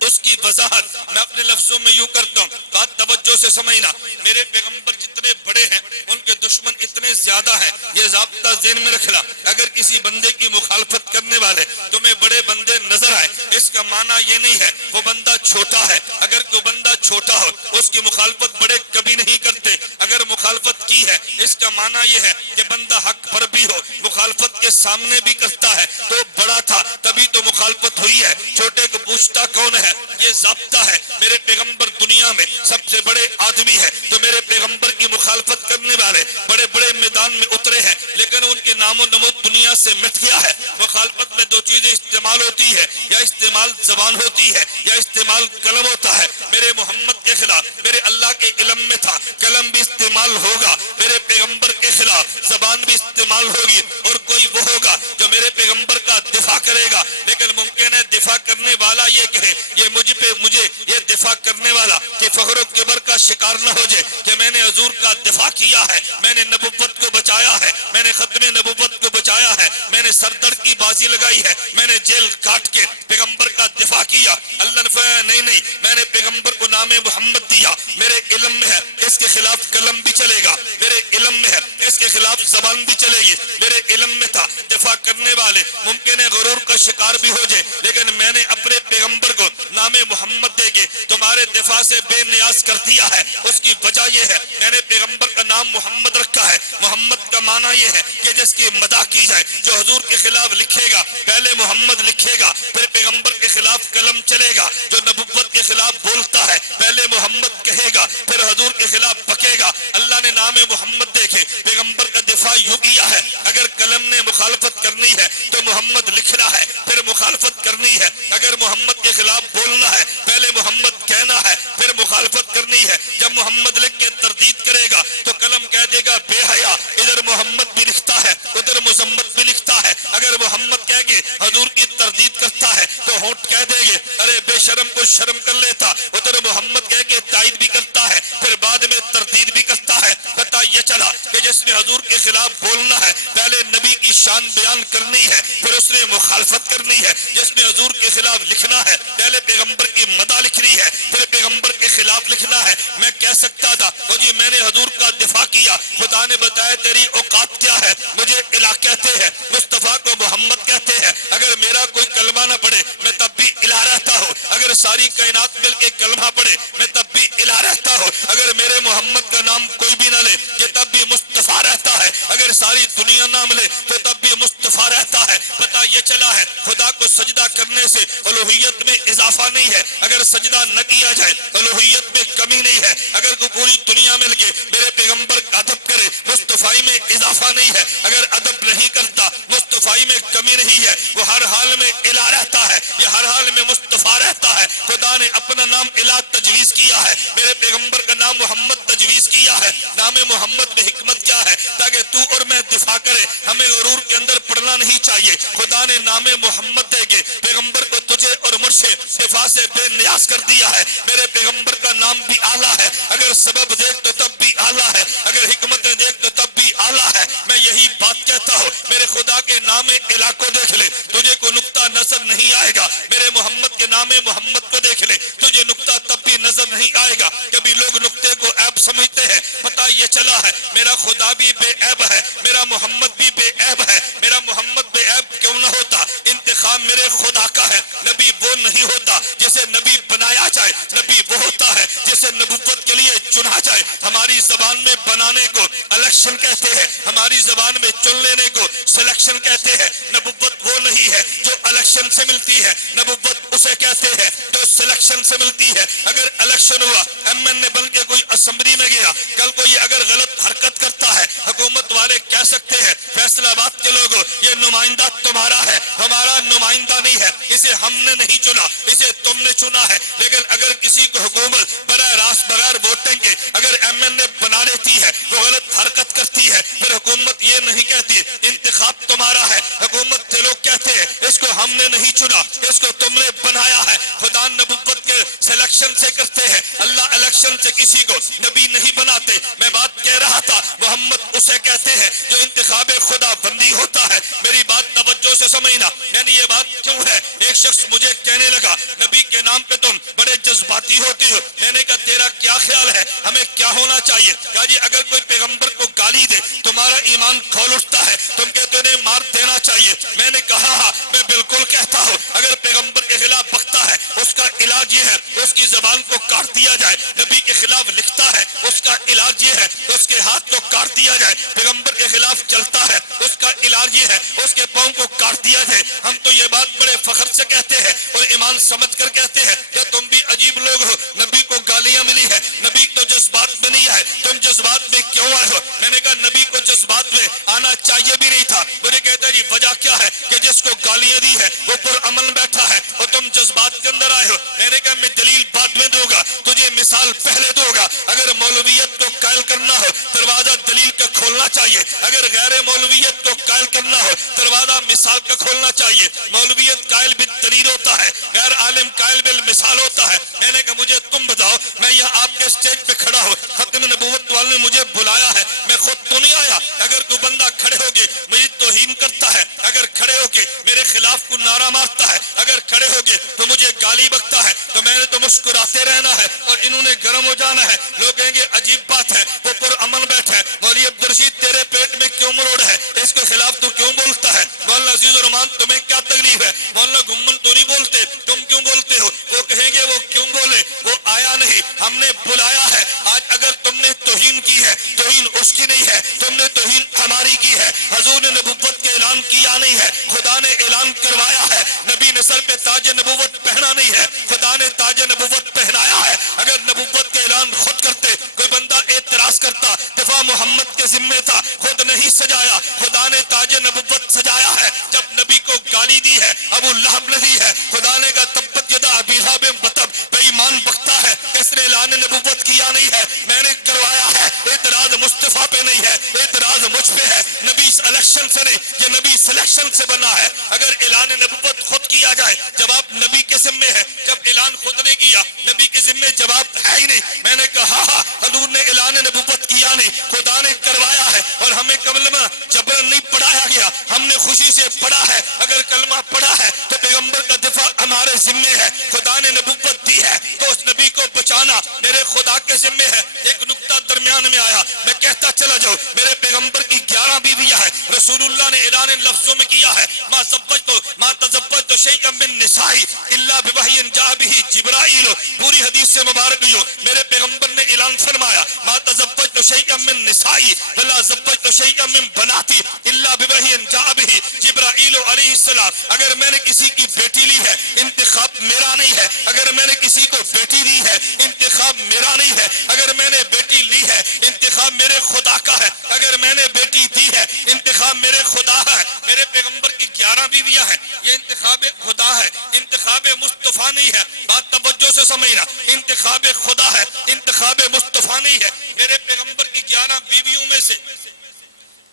اس کی وضاحت میں اپنے لفظوں میں یوں کرتا ہوں. بات توجہ سے سمجھنا. میرے پیغمبر جتنے بڑے ہیں ان کے دشمن اتنے زیادہ ہیں. یہ ضابطہ ذہن میں رکھنا. اگر کسی بندے کی مخالفت کرنے والے تمہیں بڑے بندے نظر آئے اس کا معنی یہ نہیں ہے وہ بندہ چھوٹا ہے. اگر کوئی بندہ چھوٹا ہو اس کی مخالفت بڑے کبھی نہیں کرتے. اگر مخالفت کی ہے اس کا معنی یہ ہے کہ بندہ حق پر بھی ہو مخالفت کے سامنے بھی کرتا ہے تو بڑا تھا تبھی تو مخالفت ہوئی ہے. چھوٹے کو پوچھتا کون ہے, یہ ضابطہ ہے. میرے پیغمبر دنیا میں سب سے بڑے آدمی ہے تو میرے پیغمبر کی مخالفت کرنے والے بڑے بڑے میدان میں اترے ہیں لیکن ان کے نام و نمود دنیا سے مٹ گیا ہے. مخالفت میں دو چیزیں استعمال ہوتی ہے, یا استعمال زبان ہوتی ہے یا استعمال قلم ہوتا ہے. میرے محمد کے خلاف میرے اللہ کے علم میں تھا قلم بھی استعمال ہوگا, میرے پیغمبر کے خلاف زبان بھی استعمال ہوگی, اور کوئی وہ ہوگا جو میرے پیغمبر کا دفاع کرے گا. لیکن ممکن ہے دفاع کرنے والا یہ کہے یہ مجھے یہ دفاع کرنے والا کہ فخر و کبر کا شکار نہ ہو جائے کہ میں نے حضور کا دفاع کیا ہے, میں نے نبوت کو بچایا ہے, میں نے ختم نبوت کو بچایا ہے, میں نے سردر کی بازی لگائی ہے, میں نے جیل کاٹ کے پیغمبر کا دفاع کیا. اللہ نے فرمایا نہیں میں نے پیغمبر کو نام محمد دیا, میرے علم میں ہے اس کے خلاف قلم بھی چلے گا, میرے علم میں ہے اس کے خلاف زبان بھی چلے گی. میرے علم میں تھا دفاع کرنے والے ممکن ہے غرور کا شکار بھی ہو جائے, لیکن میں نے اپنے پیغمبر کو نام محمد دے کے تمہارے دفاع سے بے نیاز کر دیا ہے. اس کی وجہ یہ ہے میں نے پیغمبر کا نام محمد رکھا ہے. محمد کا معنی یہ ہے کہ جس کی مدح کی جائے. جو حضور کے خلاف لکھے گا پہلے محمد لکھے گا پھر پیغمبر کے خلاف قلم چلے گا. جو نبوت کے خلاف بولتا ہے پہلے محمد کہے گا پھر حضور کے خلاف بکے گا. اللہ نے نام محمد دیکھے پیغمبر کا دفاع یوں کیا ہے. اگر قلم نے مخالفت کرنی ہے تو محمد لکھنا ہے پھر مخالفت کرنی ہے. اگر محمد کے خلاف بولنا ہے پہلے محمد کہنا ہے پھر مخالفت کرنی ہے. جب محمد لکھ کے تردید کرے گا تو قلم کہہ دے گا بے حیا, ادھر محمد بھی لکھتا ہے ادھر مذمت بھی لکھتا ہے. اگر محمد کہہ کے حضور کی تردید کرتا ہے تو ہونٹ کہہ دے گے ارے بے شرم کو شرم کر لیتا, ادھر محمد کہہ کے تائید بھی کرتا ہے پھر بعد میں تردید بھی کرتا ہے. پتہ یہ چلا کہ جس نے حضور کے خلاف بولنا ہے پہلے نبی کی شان بیان کرنی ہے پھر اس نے مخالفت کرنی ہے. جس نے حضور کے خلاف لکھنا ہے پہلے پیغمبر کی مدح لکھنی ہے پھر پیغمبر کے خلاف لکھنا ہے. میں کہہ سکتا تھا تو جی میں نے حضور کا دفاع کیا, خدا نے بتایا تیری اوقات کیا ہے, مجھے الہ کہتے ہیں مصطفیٰ کو محمد کہتے ہیں. اگر میرا کوئی کلمہ نہ پڑھے میں تب بھی الہ رہتا ہوں, اگر ساری کائنات مل کے کلمہ پڑھے میں تب بھی الہ رہتا ہوں, اگر میرے محمد کا نام کوئی بھی نہ لے یہ تب بھی مصطفیٰ رہتا ہے, اگر ساری دنیا نام لے تو تب بھی مصطفیٰ رہتا ہے. پتہ یہ چلا ہے خدا کو سجدہ کرنے سے الوہیت میں اضافہ نہیں ہے, اگر سجدہ نہ کیا جائے الوہیت میں کمی نہیں ہے. اگر کوئی پوری دنیا مل کے میرے پیغمبر کا ادب کرے مصطفیٰ میں اضافہ نہیں ہے, اگر ادب نہیں کرتا مصطفیٰ میں کمی نہیں ہے. وہ ہر حال میں الہ رہتا ہے, یہ ہر حال میں مصطفیٰ رہتا ہے. خدا نے اپنا نام الہ تجویز کیا ہے, میرے پیغمبر کا نام محمد تجویز کیا ہے. نام محمد میں حکمت کیا ہے تاکہ تو اور میں دفاع کرے. ہمیں غرور کے اندر پڑنا نہیں چاہیے. خدا نے نام محمد دے کے پیغمبر کو تجھے اور مجھ سے دفاع سے بے نیاز کر دیا ہے. میرے پیغمبر کا نام بھی اعلیٰ ہے, اگر سبب دیکھ تو تب بھی اعلیٰ ہے, اگر حکمتیں دیکھ تو تب بھی اعلیٰ ہے. میں یہی بات کہتا ہوں میرے خدا کے نام الہ کو دیکھ لے تجھے کوئی نقطہ نظر نہیں آئے گا, میرے محمد کے نام محمد کو دیکھ لے تجھے نقطہ تب بھی نظر نہیں آئے گا. کبھی لوگ نقطے کو عیب سمجھتے ہیں, پتہ یہ چلا ہے میرا خدا بھی بے عیب ہے, میرا محمد بھی بے عیب ہے. میرا محمد بے عیب کیوں نہ ہوتا, انتخاب میرے خدا کا ہے. نبی وہ نہیں ہوتا جسے نبی بنایا جائے, نبی وہ ہوتا ہے جسے نبوت کے لیے چنا جائے. ہماری ہماری زبان میں بنانے کو الیکشن کہتے ہیں، ہماری زبان میں چن لینے کو سلیکشن کہتے ہیں۔ نبوت وہ نہیں ہے جو الیکشن سے ملتی ہے، نبوت اسے کہتے ہیں جو سلیکشن سے ملتی ہے۔ اگر الیکشن ہوا، ایم این اے بن کے کوئی اسمبلی میں گیا، کل کو یہ اگر غلط حرکت کرتا ہے، حکومت والے کہہ سکتے ہیں فیصل آباد کے لوگوں یہ نمائندہ تمہارا ہے، ہمارا نمائندہ نہیں ہے، اسے ہم نے نہیں چنا، اسے تم نے چنا ہے۔ لیکن اگر کسی کو حکومت براہ راست بغیر ووٹنگ کے اگر ایم این اے بنا لیتی ہے، وہ غلط حرکت کرتی ہے، پھر حکومت یہ نہیں کہتی انتخاب تمہارا ہے، حکومت کے لوگ کہتے ہیں اس کو ہم نے نہیں چنا، اس کو تم نے بنایا ہے۔ خدا نبوت کے سلیکشن سے کرتے ہیں، اللہ الیکشن سے کسی کو نبی نہیں بناتے۔ میں بات کہہ رہا تھا محمد اسے کہتے ہیں جو انتخاب خدا بندی ہوتا ہے۔ میری بات توجہ سے سمجھنا، یعنی یہ بات کیوں ہے؟ ایک شخص مجھے کہنے لگا نبی کے نام پہ تم بڑے جذباتی ہوتی ہو۔ میں نے کہا تیرا کیا خیال ہے ہمیں کیا ہونا چاہیے؟ کہا جی اگر کوئی پیغمبر کو گالی دے تمہارا ایمان کھول اٹھتا ہے، تم کہتے انہیں مار دینا چاہیے۔ میں نے کہا ہاں میں بالکل کہتا ہوں اگر پیغمبر کے خلاف بکتا ہے اس کا علاج یہ ہے اس کی زبان کو کاٹ دیا جائے، نبی کے خلاف لکھتا ہے اس کا علاج یہ ہے اس کے ہاتھ کو کاٹ دیا جائے، پیغمبر کے خلاف چلتا ہے اس کا علاج یہ ہے اس کے پاؤں کو کاٹ دیا جائے۔ ہم تو یہ بات بڑے فخر سے کہتے ہیں اور ایمان سمجھ کر کہتے ہیں کہ تم بھی عجیب لوگ ہو، نبی کو گالیاں ملی ہے، نبی تو جذبات میں نہیں آئے، تم جذبات میں کیوں آئے ہو؟ میں نے کہا نبی کو جذبات میں آنا چاہیے بھی نہیں تھا۔ مجھے کہتا ہے جی وجہ کیا ہے کہ جس کو گالیاں دی ہے وہ پر عمل بیٹھا ہے اور تم جذبات کے اندر آئے ہو۔ میں نے کہا میں دلیل بعد میں دوں گا، تجھے مثال پہلے دوں گا۔ اگر مولویت کو قائل کرنا ہو دروازہ دلیل کا کھولنا چاہیے، اگر غیر مولویت کو قائل کرنا ہو دروازہ مثال کا کھولنا چاہیے۔ مولویت قائل بالدلیل ہوتا ہے، غیر عالم قائل بالمثال ہوتا ہے۔ میں نے کہا مجھے تم بتاؤ، میں یہاں آپ کے اسٹیج پہ کھڑا ہوں، ختم نبوت والے نے مجھے بلایا ہے، میں خود تو نہیں آیا۔ اگر کوئی بندہ کھڑے ہو کے مجھے توہین کرتا ہے، اگر کھڑے ہو کے میرے خلاف کو نعرہ مارتا ہے، اگر کھڑے ہو کے تو مجھے گالی بکتا ہے، تو میں نے تو مسکراتے رہنا ہے اور انہوں نے گرم ہو جانا ہے۔ لوگ کہیں گے عجیب بات ہے وہ پر امن بیٹھا ہے، مولوی عبدالرشید تیرے پیٹ میں کیوں مروڑ ہے، اس کے خلاف تو کیوں بولتا ہے؟ مولانا عزیز الرحمان تمہیں کیا تکلیف ہے؟ مولانا گمن تو نہیں بولتے، تم کیوں بولتے ہو؟ وہ کہیں گے وہ کیوں بولے، وہ آیا نہیں، ہم نے بلایا ہے۔ آج اگر تم نے توہین کی ہے، توہین اس کی نہیں ہے، تم نے توہین ہماری کی ہے۔ حضور نے نبوت کے اعلان کیا نہیں ہے، خدا نے اعلان کروایا ہے۔ نبی نے سر پہ تاج نبوت پہنا نہیں ہے، خدا نے تاج نبوت پہنایا ہے۔ اگر نبوت کے اعلان خود کرتے، کوئی بندہ اعتراض کرتا، دفاع محمد کے ذمے تھا، خود نہیں سجایا، خدا نے تاج نبوت سجایا ہے۔ جب نبی کو گالی دی ہے ابو لہب نے دی ہے، خدا نے کہا تبت یدا ابی لہب وتب، بے ایمان بکتا ہے، کس نے اعلان نبوت کیا نہیں ہے، میں نے کروایا ہے۔ اعتراض مصطفیٰ پہ نہیں ہے، اعتراض مجھ پہ ہے۔ نبی اس الیکشن سے نہیں، یہ نبی سلیکشن سے بنا ہے۔ اگر اعلان نبوت خود کیا جائے جواب نبی کے ذمے ہے، جب اعلان خود نے کیا نبی کے ذمے جواب ہے ہی نہیں۔ میں نے کہا ہاں حضور نے اعلان نبوت کیا نہیں، خدا نے کروایا ہے، اور ہمیں کلمہ جبرن نہیں پڑھایا گیا، ہم نے خوشی سے پڑھا ہے۔ اگر کلمہ پڑھا ہے تو پیغمبر کا دفاع ہمارے ذمے ہے، خدا نے نبوت دی ہے تو اس نبی کو بچانا میرے خدا کے ذمے ہے۔ ایک نقطہ درمیان میں آیا، میں کہتا چلا جاؤ، میرے پیغمبر کی 11 بیویاں ہیں، رسول اللہ نے اعلان لفظوں میں کیا ہے ما تزوجت شیئا من نسائی الا بوحی جاء به جبرائیل، پوری حدیث سے مبارک جو میرے پیغمبر نے اعلان فرمایا ما تزوجت شیئا من نسائی ولا زوجت شیئا من بناتی الا بوحی جاء به جبرائیل علیہ السلام۔ اگر میں نے کسی کی بیٹی لی ہے انتخاب میرا نہیں ہے، اگر میں نے کسی کو بیٹی دی ہے انتخاب میرا نہیں ہے، اگر میں نے بیٹی لی ہے انتخاب میرے خدا کا ہے، اگر میں نے بیٹی دی ہے انتخاب میرے خدا ہے۔ میرے پیغمبر کی 11 بیویاں ہیں، یہ انتخاب خدا ہے، انتخاب مصطفیٰ نہیں ہے۔ بات توجہ سے سمجھنا، انتخاب خدا ہے، انتخاب مصطفیٰ نہیں ہے۔ میرے پیغمبر کی 11 بیویوں میں سے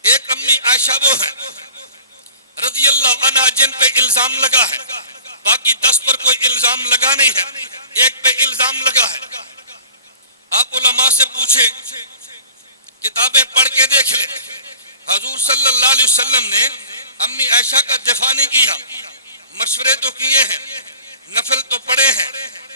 ایک امی عائشہ وہ ہے رضی اللہ عنہ جن پہ الزام لگا ہے، باقی 10 پر کوئی الزام لگا نہیں ہے، ایک پہ الزام لگا ہے۔ آپ علماء سے پوچھیں، کتابیں پڑھ کے دیکھ لیں، حضور صلی اللہ علیہ وسلم نے امی عائشہ کا دفاع نہیں کیا، مشورے تو کیے ہیں، نفل تو پڑھے ہیں،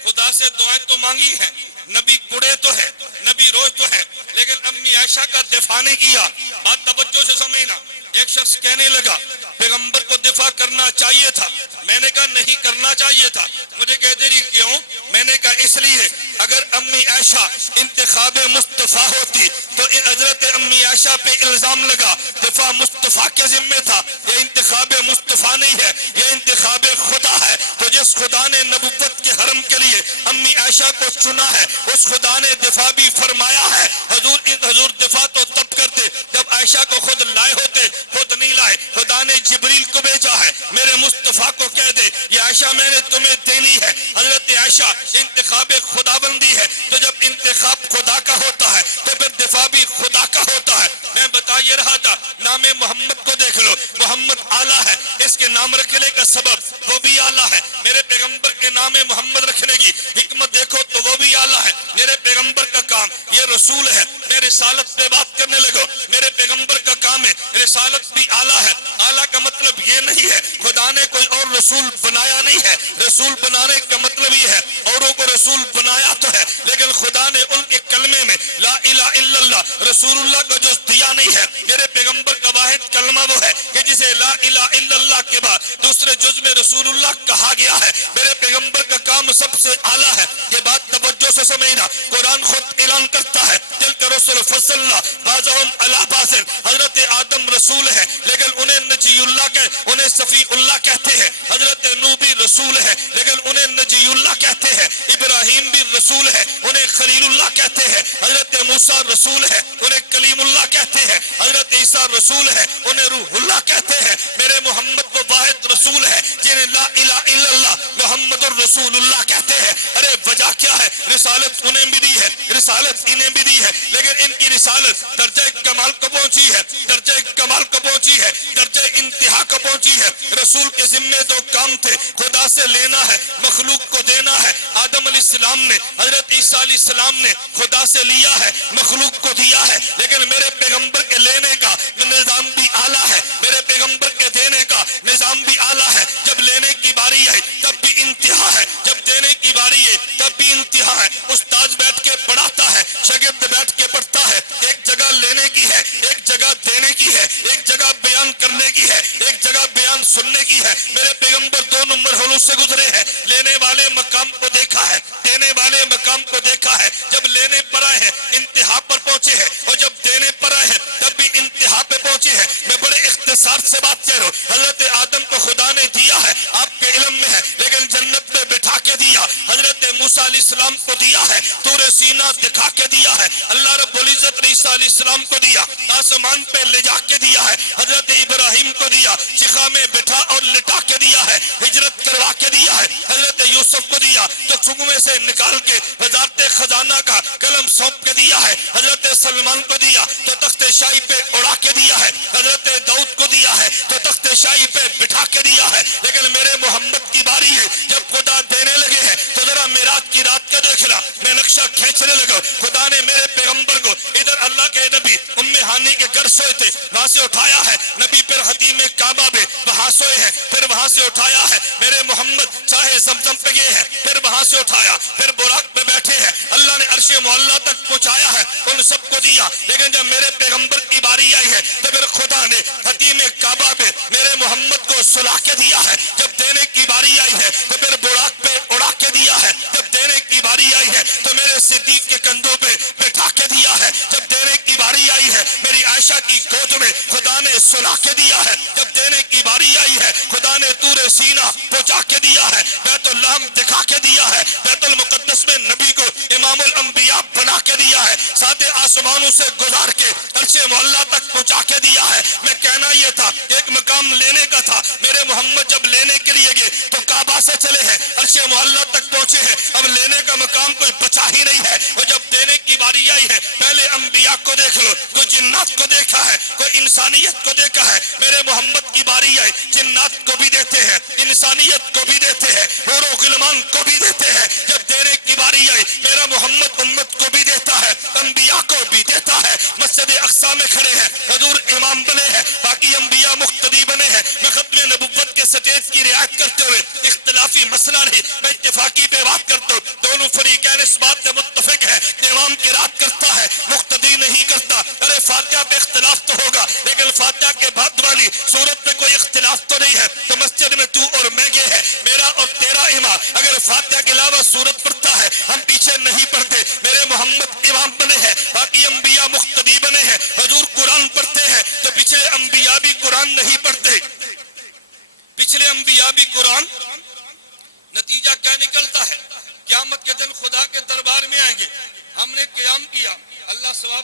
خدا سے دعائیں تو مانگی ہیں، نبی کڑے تو ہے، نبی روز تو ہے، لیکن امی عائشہ کا دفاع نہیں کیا۔ بات توجہ سے سمجھنا۔ ایک شخص کہنے لگا پیغمبر کو دفاع کرنا چاہیے تھا، میں نے کہا نہیں کرنا چاہیے تھا۔ مجھے کہتے رہی کیوں؟ میں نے کہا اس لیے اگر امی عائشہ انتخاب مصطفیٰ ہوتی تو حضرت امی عائشہ پہ الزام لگا دفاع مصطفیٰ کے ذمہ تھا. یہ انتخاب مصطفیٰ نہیں ہے، یہ انتخاب خدا ہے. تو جس خدا نے نبوت کے حرم کے لیے امی عائشہ کو چنا ہے اس خدا نے دفاع بھی فرمایا ہے. حضور دفاع تو تب کرتے جب عائشہ کو خود لائے ہوتے، خود نہیں لائے. خدا نے جبریل کو بھیجا ہے میرے مصطفیٰ کو کہہ دے یہ عائشہ میں نے تمہیں دینی ہے. حضرت عائشہ انتخاب خدا بندی ہے. تو جب انتخاب خدا کا ہوتا ہے تو پھر دفاع بھی خدا کا ہوتا ہے. میں بتا یہ رہا تھا نام محمد کو دیکھ لو، محمد اعلیٰ ہے، اس کے نام رکھنے کا سبب وہ بھی اعلیٰ ہے. میرے پیغمبر کے نام محمد رکھنے کی حکمت دیکھو تو وہ بھی اعلیٰ ہے. میرے پیغمبر کا کام یہ رسول ہے. میں رسالت پہ بات کرنے لگو، میرے پیغمبر کا کام ہے رسالت بھی اعلیٰ ہے. اعلیٰ کا مطلب یہ نہیں ہے خدا نے کوئی اور رسول بنایا نہیں ہے. رسول بنانے کا مطلب یہ ہے اوروں کو رسول بنایا تو ہے لیکن خدا نے ان کے کلمے میں لا الہ الا اللہ رسول اللہ کو جو دیا نہیں ہے. میرے پیغمبر کا واحد کلمہ وہ ہے کہ جسے لا الہ الا اللہ کے بعد دوسرے جز میں رسول اللہ کہا گیا ہے. میرے پیغمبر کا کام سب سے اعلیٰ ہے. یہ بات توجہ سے سمجھنا. قرآن خود اعلان کرتا ہے تلک رسول فضل اللہ بعضهم علی بعض. حضرت آدم رسول ہے لیکن انہیں نجی اللہ انہیں صفی اللہ کہتے ہیں. حضرت نوح بھی رسول ہے لیکن انہیں نجی اللہ کہتے ہیں. ابراہیم بھی رسول ہے انہیں خلیل اللہ کہتے ہیں. حضرت موسیٰ رسول ہے انہیں کلیم اللہ کہتے ہیں. حضرت عیسیٰ رسول ہے انہیں روح اللہ کہتے ہیں. میرے محمد وہ واحد رسول ہے جنہیں لا الہ الا اللہ محمد الرسول اللہ کہتے ہیں. ارے وجہ کیا ہے؟ رسالت انہیں بھی دی ہے، رسالت انہیں بھی دی ہے لیکن ان کی رسالت درجہ کمال کو پہنچی ہے، درجہ کمال کو پہنچی ہے، درجہ انتہا کو پہنچی ہے. رسول کے ذمے دو کام تھے، خدا سے لینا ہے، مخلوق کو دینا ہے. آدم علیہ السلام نے، حضرت عیسیٰ علیہ السلام نے خدا سے لیا ہے، مخلوق کو دیا ہے. لیکن میرے پیغمبر کے لینے کا نظام بھی اعلیٰ ہے، میرے پیغمبر کے دینے کا نظام بھی اعلیٰ ہے. جب لینے کی باری ہے تب بھی انتہا ہے، جب دینے کی باری ہے تب بھی انتہا ہے. استاد بیٹھ کے پڑھاتا ہے، شاگرد بیٹھ کے پڑھتا ہے. ایک جگہ لینے کی ہے، ایک جگہ دینے کی ہے، ایک جگہ بیان کرنے کی ہے، ایک جگہ بیان سننے کی ہے. میرے پیغمبر دونوں مرحلوں سے گزرے ہیں. لینے والے مقام کو دیکھا ہے، دینے والے مقام کو دیکھا ہے. جب لینے پر آئے ہیں انتہا پر پہنچے ہیں اور جب دینے پر آئے ہیں تب بھی انتہا پہ پہنچے ہیں. میں بڑے اختصار سے بات کر رہا ہوں. حضرت آدم کو خدا نے دیا ہے، آپ کے علم میں ہے، لیکن جنت میں بٹھا کے دیا. حضرت موسیٰ علیہ السلام کو دیا ہے، طور سینا دکھا کے دیا ہے. اللہ رب العزت نے عیسیٰ علیہ السلام کو دیا، آسمان پہ لے جا کے دیا ہے. حضرت ابراہیم کو دیا، چخا میں بٹھا اور لٹا کے دیا ہے، ہجرت کروا کے دیا ہے. حضرت یوسف کو دیا تو کنویں سے نکال کے وزارت خزانہ کا قلم سونپ کے دیا ہے. حضرت سلمان کو دیا تو تخت شاہی پہ اڑا کے دیا ہے. حضرت داؤد کو دیا ہے تو تخت شاہی پہ بٹھا کے دیا ہے. لیکن میرے محمد کی باری ہے جب خدا دینے لگے ہیں تو ذرا میراج کی رات کا دیکھنا. میں نقشہ کھینچنے لگا. خدا نے میرے پیغمبر کو ادھر اللہ کے نبی ام ہانی کے گھر سوئے تھے وہاں سے اٹھایا ہے. نبی پھر حتیم کعبہ میں وہاں سوئے ہیں پھر وہاں سے اٹھایا ہے. میرے محمد چاہے زمزم پہ گئے ہیں پھر وہاں سے اٹھایا، پھر براق پہ بیٹھے ہیں. اللہ نے عرش معلیٰ تک پہنچایا ہے، ان سب کو دیا. لیکن جب میرے پیغمبر کی باری آئی ہے تو پھر خدا نے حتیم کعبہ پہ میرے محمد کو سلا کے دیا ہے. جب دینے کی باری آئی ہے تو پھر براق پہ اڑا کے دیا ہے. جب دینے کی باری آئی ہے تو میرے صدیق کے کندھوں پہ بٹھا کے دیا ہے. جب دینے کی باری آئی ہے میری عائشہ کی گود میں خدا نے سلا کے دیا ہے. جب دینے کی باری آئی ہے خدا نے طور سینا پہنچا کے دیا ہے، بیت اللہ دکھا کے دیا ہے، بیت المقدس میں نبی کو امام الانبیاء بنا کے دیا ہے، ساتھ آسمانوں سے گزار کے عرش معلیٰ تک پہنچا کے دیا ہے. میں کہنا یہ تھا ایک مقام لینے کا تھا. میرے محمد جب لینے کے لیے گئے تو کعبہ سے چلے ہیں، عرش معلیٰ تک پہنچے ہیں. اب لینے کا مقام کوئی بچا ہی نہیں ہے. اور جب دینے کی باری آئی ہے پہلے انبیاء کو دیکھ لو، کوئی جنات کو دیکھا ہے، کوئی انسانیت کو دیکھا ہے. میرے محمد کی باری آئی جنات کو بھی دیتے ہیں، انسانیت کو بھی دیتے ہیں، حور و غلمان کو بھی دیتے ہیں. جب دینے کی باری آئی میرا محمد امت کو بھی دیتا ہے، انبیاء کو بھی دیتا ہے. مسجد اقصی میں کھڑے ہیں، حضور امام بنے ہیں، باقی انبیاء مقتدی بنے ہیں. میں ختم نبوت کے سٹیج کی رعایت کرتے ہوئے اختلافی مسئلہ نہیں، میں اتفاقی پہ بات کرتا ہوں. دونوں فریقین اس بات سے متفق ہے کہ امام کی رات کرتا ہے، مقتدی نہیں کرتا. ارے فاتحہ پہ اختلاف تو ہوگا لیکن فاتحہ کے بعد والی صورت پہ کوئی اختلاف تو نہیں ہے. تو مسجد میں تو اور میں گئے ہیں، میرا اور تیرا امام اگر فاتحہ کے علاوہ صورت پڑھتا ہے ہم پیچھے نہیں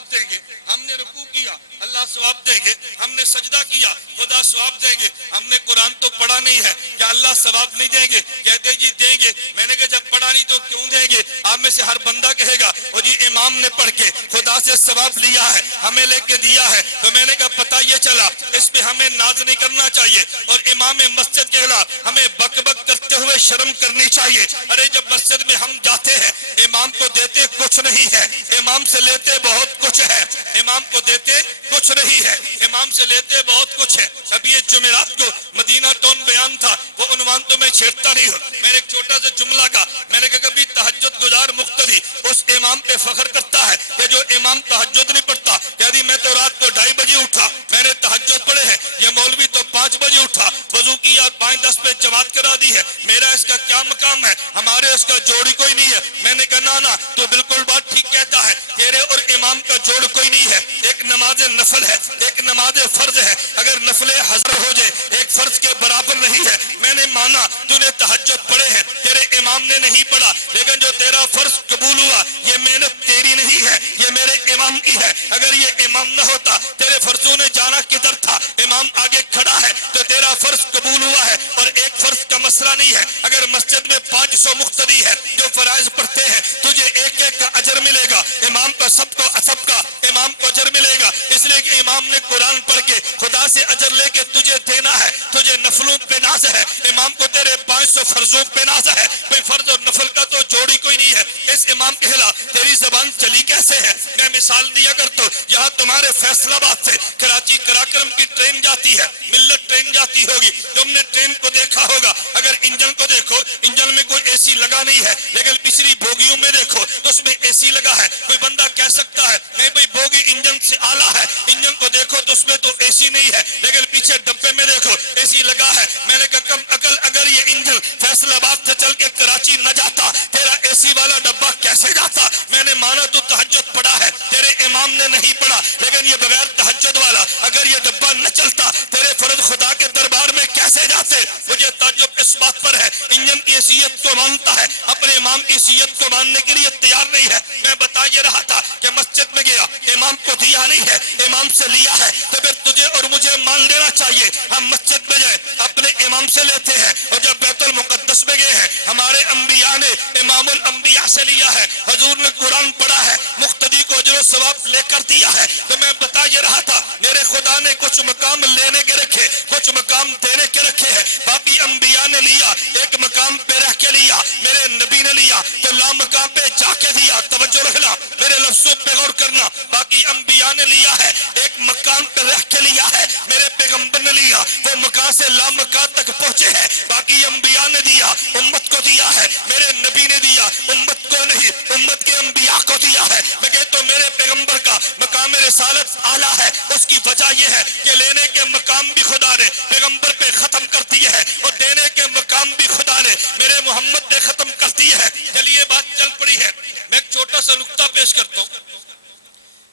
ثواب دیں گے. ہم نے رکوع کیا اللہ ثواب دیں گے. ہم نے سجدہ کیا خدا ثواب دیں گے. ہم نے قرآن تو پڑھا نہیں ہے کیا اللہ ثواب نہیں دیں گے؟ کہتے جی دیں گے. میں نے کہا جب پڑھا نہیں تو کیوں دیں گے؟ آپ میں سے ہر بندہ کہے گا اور جی امام نے پڑھ کے خدا سے ثواب لیا ہے ہمیں لے کے دیا ہے. تو میں نے کہا پتہ یہ چلا اس پہ ہمیں ناز نہیں کرنا چاہیے اور امام مسجد کے خلاف ہمیں بک بک کرتے ہوئے شرم کرنی چاہیے. ارے جب مسجد میں ہم جاتے ہیں امام کو دیتے کچھ نہیں ہے, امام سے لیتے بہت کچھ ہے. امام کو دیتے کچھ نہیں ہے, امام سے لیتے بہت کچھ ہے. ابھی یہ جمعرات کو مدینہ ٹون بیان تھا, وہ عنوان تو میں چھیڑتا نہیں ہوں. میں نے ایک چھوٹا سا جملہ کہا, میں نے کہا کبھی تہجد گزار مقتدی اس امام پہ فخر کرتا ہے کہ جو امام تہجد نہیں پڑھتا. یعنی میں تو رات کو 2:30 بجے اٹھا, میں نے تہجد پڑھے ہیں. یہ مولوی تو 5 بجے اٹھا, وضو کیا 5:10 پہ جماعت کرا دی ہے. میرا اس کا کیا مقام ہے؟ ہمارے اس کا جوڑی کوئی نہیں ہے. میں نے کہا نا تو بالکل بات ٹھیک کہتا ہے, تیرے اور امام کا جوڑ کوئی نہیں ہے. ایک نماز نفل ہے, ایک نماز فرض ہے. اگر نفل حضر ہو جائے ایک فرض کے برابر نہیں ہے. میں نے مانا تو نے تہجد پڑھے ہیں, تیرے امام نے نہیں پڑھا, لیکن جو تیرا فرض قبول ہوا یہ محنت تیری نہیں ہے, یہ میرے امام کی ہے. اگر یہ امام نہ ہوتا تیرے فرضوں نے جانا کدھر تھا؟ امام آگے کھڑا ہے تو تیرا فرض قبول ہوا ہے. اور ایک فرض کا مسئلہ نہیں ہے. اگر مسجد میں 500 مقتدی ہے جو فرائض پڑھتے ہیں تجھے ایک ایک کا اجر ملے گا. امام کا سب کا امام کو اجر ملے گا, اس لیے کہ امام نے قرآن پڑھ کے خدا سے اجر لے کے تجھے دینا ہے. تجھے نفلوں پہ ناز ہے, امام کو تیرے 500 فرضوں پہ ناز ہے. کوئی فرض اور نفل کا تو جوڑی کوئی نہیں ہے. اس امام کے خلاف تیری زبان چلی کیسے ہے؟ میں مثال دیا کرتا ہوں, یہاں تمہارے فیصل آباد سے کراچی کراکرم کی ٹرین جاتی ہے, ملت ٹرین جاتی ہوگی. تم نے ٹرین کو دیکھا ہوگا, اگر انجن کو دیکھو انجن میں کوئی اے سی لگا نہیں ہے, لیکن پچھلی بوگیوں میں دیکھو تو اس میں اے سی لگا ہے. کوئی بندہ کہہ سکتا ہے نہیں بھائی بوگی انجن سے اعلیٰ ہے, انجن کو دیکھو تو اس میں تو اے سی نہیں ہے, لیکن پیچھے ڈبے میں دیکھو اے سی لگا ہے. میں نے کہا کم عقل, اگر یہ انجن فیصل آباد سے چل کے کراچی نہ جاتا تیرا اے سی والا ڈبہ کیسے جاتا؟ میں نے مانا تو تہجد پڑھا ہے, تیرے امام نے نہیں پڑھا, لیکن یہ بغیر تہجد والا اگر یہ ڈبہ نہ چلتا تیرے فرض خدا کے دربار میں کیسے جاتے؟ مجھے تعجب اس بات پر ہے, انجن کی حیثیت کو مانتا ہے, اپنے امام کی حیثیت کو ماننے کے لیے تیار نہیں ہے. میں بتا یہ رہا تھا کہ مسجد میں گیا, امام کو دیا نہیں ہے, امام سے لیا ہے, تو پھر تجھے اور مجھے مان لینا چاہیے. ہم مسجد میں جائیں اپنے امام سے لیتے ہیں, اور جب بیت المقدس میں گئے ہیں ہمارے انبیاء نے امام الانبیاء سے لیا ہے, حضور نے قرآن پڑھا ہے, مقتدی کو اجر و ثواب لے کر دیا ہے. تو میں بتا یہ رہا تھا میرے خدا نے کچھ مقام لینے کے رکھے, کچھ مقام دینے کے رکھے ہیں. باقی انبیاء نے لیا, ایک مقام پہ رہ کے لیا, میرے نبی نے لیا تو لا مقام پہ جا کے دیا. توجہ رکھنا, میرے لفظوں پہ غور کرنا. باقی انبیاء نے لیا ہے, ایک مقام پہ رہ کے لیا ہے, میرے پیغمبر نے لیا, وہ مقام سے لا مقام تک پہنچے ہیں. باقی انبیاء نے دیا, امت کو دیا ہے, میرے نبی نے دیا, امت کو نہیں, امت کے انبیاء کو دیا ہے. میں کہتا ہوں میرے پیغمبر کا مقام رسالت اعلیٰ ہے. اس کی وجہ یہ ہے کہ لینے کے مقام بھی خدا نے پیغمبر پہ ختم کر دیے ہیں, اور دینے کے مقام بھی خدا نے میرے محمد پہ ختم کر دیے ہیں. چلیے بات چل پڑی ہے. میں ایک چھوٹا سا نقطہ پیش کرتا ہوں.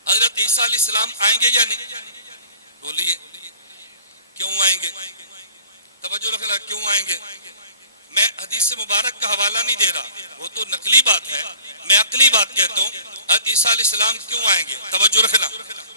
حضرت عیسیٰ علیہ السلام آئیں گے یا نہیں؟ بولیے کیوں آئیں گے؟ توجہ رکھنا, کیوں آئیں گے؟ میں حدیث مبارک کا حوالہ نہیں دے رہا, وہ تو نقلی بات ہے, میں عقلی بات کہتا ہوں. حضرت عیسیٰ علیہ السلام کیوں آئیں گے؟ توجہ رکھنا.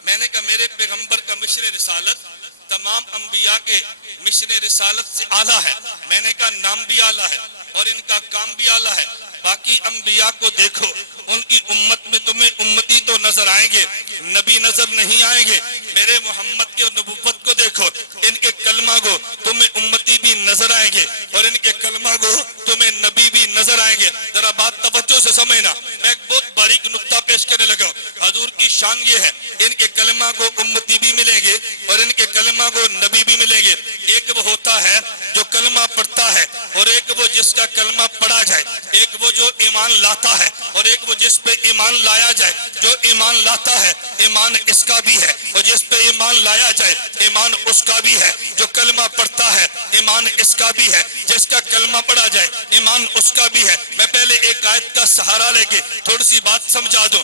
میں نے کہا میرے پیغمبر کا مشن رسالت تمام انبیاء کے مشن رسالت سے اعلیٰ ہے. میں نے کہا نام بھی اعلیٰ ہے اور ان کا کام بھی اعلیٰ ہے. باقی انبیاء کو دیکھو, ان کی امت میں تمہیں امتی تو نظر آئیں گے, نبی نظر نہیں آئیں گے. میرے محمد کے نبوت کو دیکھو, ان کے کلمہ کو تمہیں امتی بھی نظر آئیں گے, اور ان کے کلمہ کو تمہیں نبی بھی نظر آئیں گے. ذرا بات توجہ سے سمجھنا. میں ایک بہت باریک نقطہ پیش کرنے لگا. حضور کی شان یہ ہے, ان کے کلمہ کو امتی بھی ملیں گے اور ان کے کلمہ کو نبی بھی ملیں گے. ایک وہ ہوتا ہے جو کلمہ پڑھتا ہے, اور ایک وہ جس کا کلمہ پڑھا جائے. ایک وہ جو ایمان لاتا ہے, اور ایک وہ جس پہ ایمان لایا جائے. جو ایمان لاتا ہے ایمان اس کا بھی ہے, اور جس پہ ایمان لایا جائے ایمان اس کا بھی ہے. جو کلمہ پڑھتا ہے ایمان اس کا بھی ہے, جس کا کلمہ پڑھا جائے ایمان اس کا بھی ہے. میں پہلے ایک آیت کا سہارا لے کے تھوڑی سی بات سمجھا دوں.